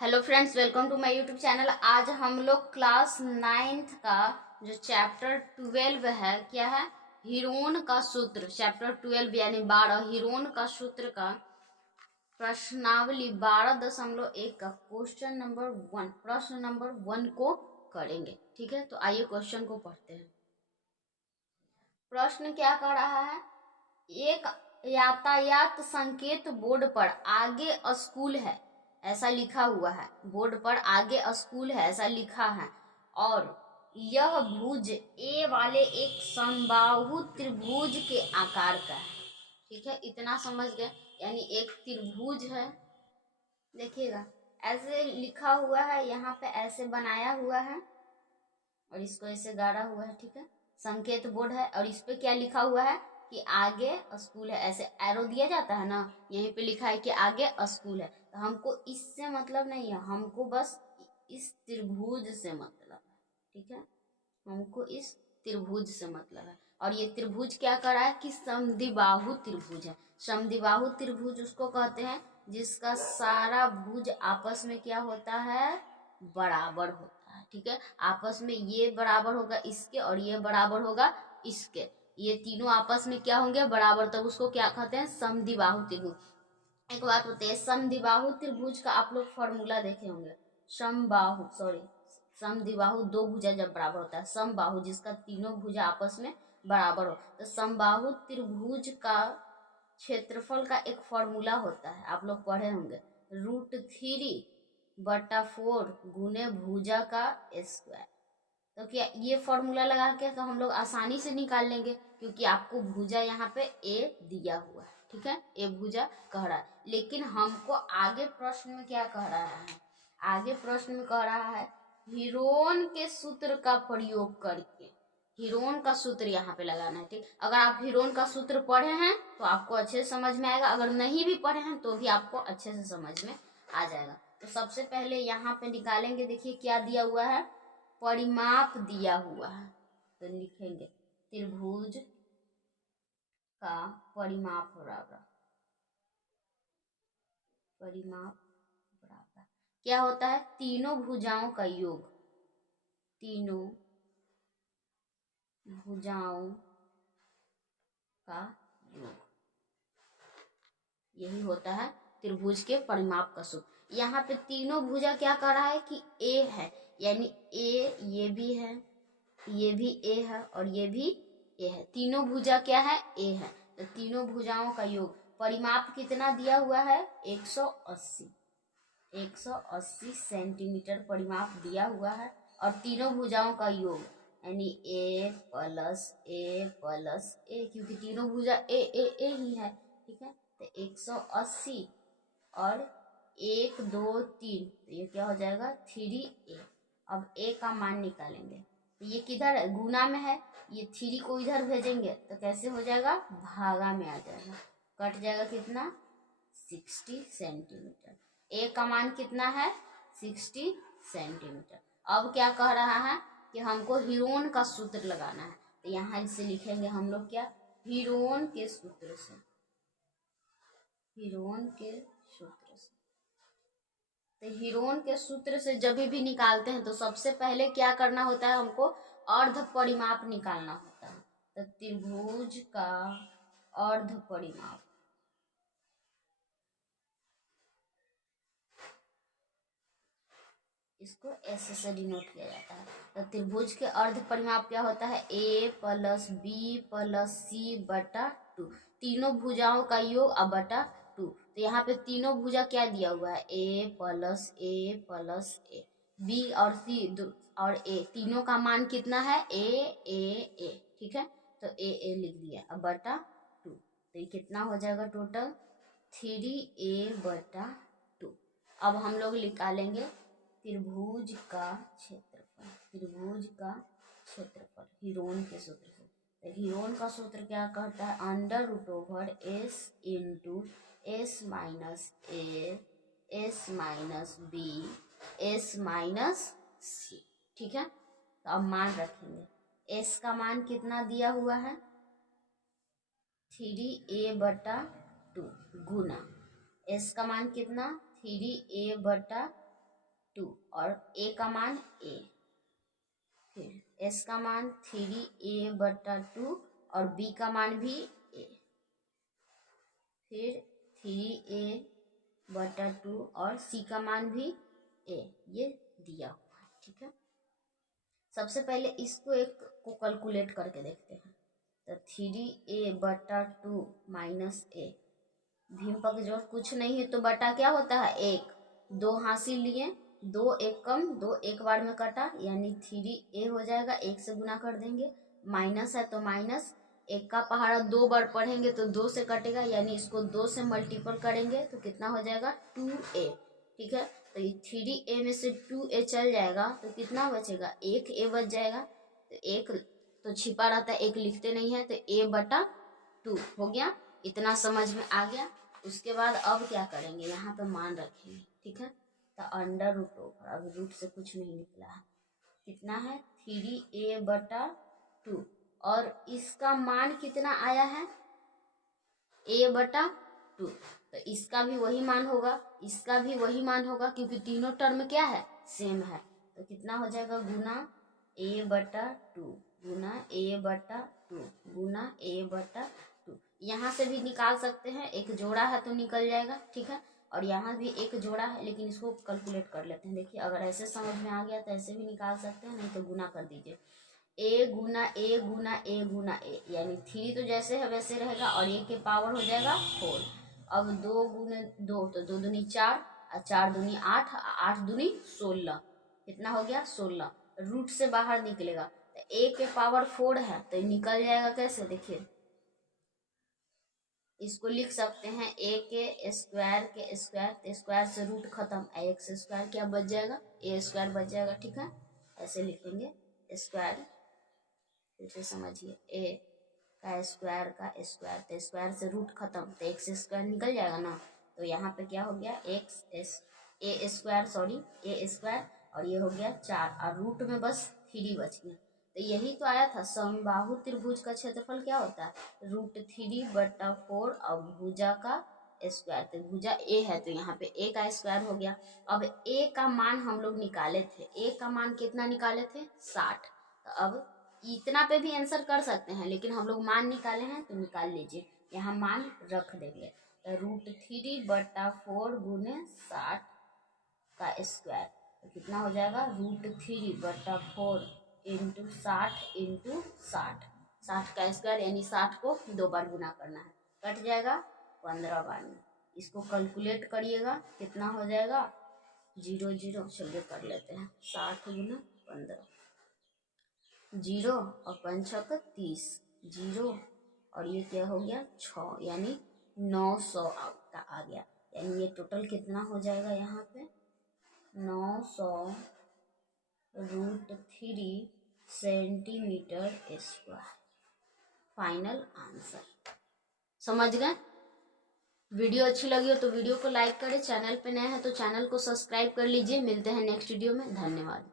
Hello friends, welcome to my YouTube channel. आज हम लोग क्लास 9th का जो चैप्टर 12 है, क्या है, हीरोन का सूत्र। चैप्टर 12 यानी 12, हीरोन का सूत्र का प्रश्नावली 12.1 का क्वेश्चन नंबर 1, प्रश्न नंबर 1 को करेंगे। ठीक है, तो आइए क्वेश्चन को पढ़ते हैं। प्रश्न क्या कह रहा है, एक यातायात संकेत बोर्ड पर आगे स्कूल है ऐसा लिखा हुआ है। बोर्ड पर आगे स्कूल है ऐसा लिखा है और यह भुज ए वाले एक समबाहु त्रिभुज के आकार का है। ठीक है, इतना समझ गए। यानी एक त्रिभुज है, देखिएगा ऐसे लिखा हुआ है, यहाँ पे ऐसे बनाया हुआ है और इसको ऐसे गाड़ा हुआ है। ठीक है, संकेत बोर्ड है और इस पे क्या लिखा हुआ है कि आगे स्कूल है। ऐसे एरो दिया जाता है ना, यहीं पे लिखा है कि आगे स्कूल है। तो हमको इससे मतलब नहीं है, हमको बस इस त्रिभुज से मतलब है। ठीक है, हमको इस त्रिभुज से मतलब है। और ये त्रिभुज क्या कर रहा है कि समद्विबाहु त्रिभुज है। समद्विबाहु त्रिभुज उसको कहते हैं जिसका सारा भुज आपस में क्या होता है, बराबर होता है। ठीक है, आपस में ये बराबर होगा इसके और ये बराबर होगा इसके, ये तीनों आपस में क्या होंगे, बराबर। तब उसको क्या कहते हैं, समद्विबाहु त्रिभुज। एक बात होती है, समद्विबाहु त्रिभुज का आप लोग फॉर्मूला देखे होंगे। समद्विबाहु दो भुजा जब बराबर होता है, समबाहु जिसका तीनों भुजा आपस में बराबर हो। तो समबाहु त्रिभुज का क्षेत्रफल का एक फॉर्मूला होता है, आप लोग पढ़े होंगे, √3/4 गुने भुजा का स्क्वायर। तो क्या ये फॉर्मूला लगा के तो हम लोग आसानी से निकाल लेंगे, क्योंकि आपको भुजा यहाँ पे ए दिया हुआ है। ठीक है, ए भुजा कह रहा है। लेकिन हमको आगे प्रश्न में क्या कह रहा है, आगे प्रश्न में कह रहा है हीरोन के सूत्र का प्रयोग करके। हीरोन का सूत्र यहाँ पे लगाना है। ठीक, अगर आप हीरोन का सूत्र पढ़े हैं तो आपको अच्छे से समझ में आएगा, अगर नहीं भी पढ़े हैं तो भी आपको अच्छे से समझ में आ जाएगा। तो सबसे पहले यहाँ पे निकालेंगे, देखिए क्या दिया हुआ है, परिमाप दिया हुआ है। तो लिखेंगे त्रिभुज का परिमाप बराबर, परिमाप बराबर क्या होता है, तीनों भुजाओं का योग, तीनों भुजाओं का योग, यही होता है त्रिभुज के परिमाप का सूत्र। यहाँ पे तीनों भुजा क्या कर रहा है कि ए है, यानी ए, ये भी है, ये भी ए है और ये भी ए है। तीनों भुजा क्या है, ए है। तो तीनों भुजाओं का योग, परिमाप कितना दिया हुआ है, 180 सेंटीमीटर परिमाप दिया हुआ है। और तीनों भुजाओं का योग यानी ए प्लस ए प्लस ए, क्योंकि तीनों भुजा ए ए ए ही है। ठीक है, तो 180 और 1 2 3, तो ये क्या हो जाएगा 3a। अब a का मान निकालेंगे, तो ये किधर है, गुना में है, ये 3 को इधर भेजेंगे तो कैसे हो जाएगा, भागा में आ जाएगा, कट जाएगा कितना, 60 सेंटीमीटर। a का मान कितना है, 60 सेंटीमीटर। अब क्या कह रहा है कि हमको हीरोन का सूत्र लगाना है। तो यहाँ इसे लिखेंगे हम लोग क्या, हीरोन के सूत्र से, हीरोन के सूत्र से। तो हीरोन के सूत्र से जब भी निकालते हैं तो सबसे पहले क्या करना होता है, हमको अर्ध परिमाप निकालना होता है। तो त्रिभुज का अर्ध परिमाप, इसको ऐसे से डिनोट किया जाता है। तो त्रिभुज के अर्ध परिमाप क्या होता है, a प्लस बी प्लस सी बटा 2, तीनों भुजाओं का योग अब बटा 2। तो यहाँ पे तीनों भुजा क्या दिया हुआ है, a प्लस ए, बी और सी और a, तीनों का मान कितना है, a। ठीक है, तो a लिख दिया, अब बटा 2। तो ये कितना हो जाएगा टोटल, 3a/2। अब हम लोग निकालेंगे त्रिभुज का क्षेत्रफल, त्रिभुज का क्षेत्रफल हीरोन के सूत्र से। तो हीरोन का सूत्र क्या कहता है, √s into s minus a s minus B s minus C. ठीक है, तो अब मान रखेंगे, s का मान कितना दिया हुआ है, 3a/2 गुना s का मान कितना, 3a/2 2 और a का मान a, फिर s का मान 3a/2 और b का मान भी a, फिर 3a/2 और c का मान भी a, ये दिया हुआ है। ठीक है, सबसे पहले इसको एक को कैलकुलेट करके देखते हैं। तो 3a/2 माइनस a, भीम पक जोड़ कुछ नहीं है तो बटा क्या होता है 1, 2 हासिल लिए, 2 एक कम, 2 एक बार में कटा, यानी 3a हो जाएगा, 1 से गुना कर देंगे, माइनस है तो माइनस, 1 का पहाड़ा 2 बार पढ़ेंगे तो 2 से कटेगा, यानी इसको 2 से मल्टीपल करेंगे तो कितना हो जाएगा 2a। ठीक है, तो ये 3a में से 2a चल जाएगा तो कितना बचेगा 1a बच जाएगा। तो 1 तो छिपा रहता है, 1 लिखते नहीं है, तो a/2 हो गया। इतना समझ में आ गया। उसके बाद अब क्या करेंगे, यहाँ पे मान रखेंगे। ठीक है, तो अंडर रूट, अब रूट से कुछ नहीं निकला है, कितना है 3a/2 और इसका मान कितना आया है a/2, तो इसका भी वही मान होगा, इसका भी वही मान होगा, क्योंकि तीनों टर्म क्या है सेम है। तो कितना हो जाएगा गुना a/2 गुना a/2 गुना a/2। यहाँ से भी निकाल सकते हैं, एक जोड़ा है तो निकल जाएगा। ठीक है, और यहाँ भी एक जोड़ा है, लेकिन इसको कैलकुलेट कर लेते हैं। देखिए, अगर ऐसे समझ में आ गया तो ऐसे भी निकाल सकते हैं, नहीं तो गुना कर दीजिए, a Guna a Guna a Guna a, यानी 3 तो जैसे है वैसे रहेगा और a के पावर हो जाएगा 4। अब 2 गुने 2 तो 2 दूनी 4 और 4 दूनी 8, 8 दूनी 16, कितना हो गया 16। रूट से बाहर निकलेगा तो a के पावर 4 है तो निकल जाएगा कैसे, देखिए इसको लिख सकते हैं a के स्क्वायर से रूट खत्म, x स्क्वायर क्या बच जाएगा a स्क्वायर बच जाएगा। ठीक है, ऐसे लिखेंगे स्क्वायर, फिर से समझिए a का स्क्वायर तो स्क्वायर से रूट खत्म तो एक्स स्क्वायर निकल जाएगा ना। तो यहाँ पे क्या हो गया ए स्क्वायर और ये हो गया 4 और रूट में बस 3 बच गया। तो यही तो आया था, समबाहु त्रिभुज का क्षेत्रफल क्या होता है √3/4 और भुजा का स्क्वायर। तो भुजा ए है तो यहाँ पे ए का स्क्वायर हो गया। अब ए का मान हम लोग निकाले थे, ए का मान कितना निकाले थे 60। तो अब इतना पे भी आंसर कर सकते हैं, लेकिन हम लोग मान निकाले हैं तो निकाल लीजिए, यहाँ मान रख देंगे। तो √3/4 गुने 60 का स्क्वायर, तो कितना हो जाएगा √3/4 इंटू 60 का स्क्वायर, यानी 60 को 2 बार गुना करना है, कट जाएगा 15 बार में। इसको कैलकुलेट करिएगा कितना हो जाएगा 0 0, चलिए कर लेते हैं 60 गुना 15, 0 और 5 6 30, 0 और ये क्या हो गया 6, यानी 900 का आ गया। यानी ये टोटल कितना हो जाएगा यहाँ पे 900 √3 सेंटीमीटर स्क्वायर, फाइनल आंसर। समझ गए? वीडियो अच्छी लगी हो तो वीडियो को लाइक करें, चैनल पे नए हैं तो चैनल को सब्सक्राइब कर लीजिए। मिलते हैं नेक्स्ट वीडियो में, धन्यवाद।